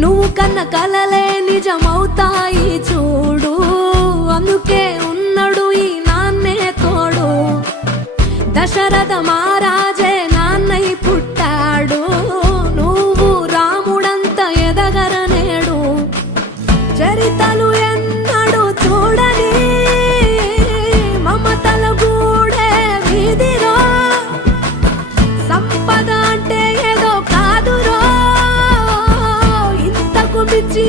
నువ్వు కన్న కలలే నిజమవుతాయి చూడు, అందుకే ఉన్నాడు ఈ నాన్నే తోడు. దశరథ మహారాజే నాన్నై పుట్టాడు, నువ్వు రాముడంత ఎదగరనేడు. చరితలు ఎన్నడు చూడని మమతల గూడే వీధిరో, సంపద అంటే ఏదో కాదురో, ఇంతకు మించి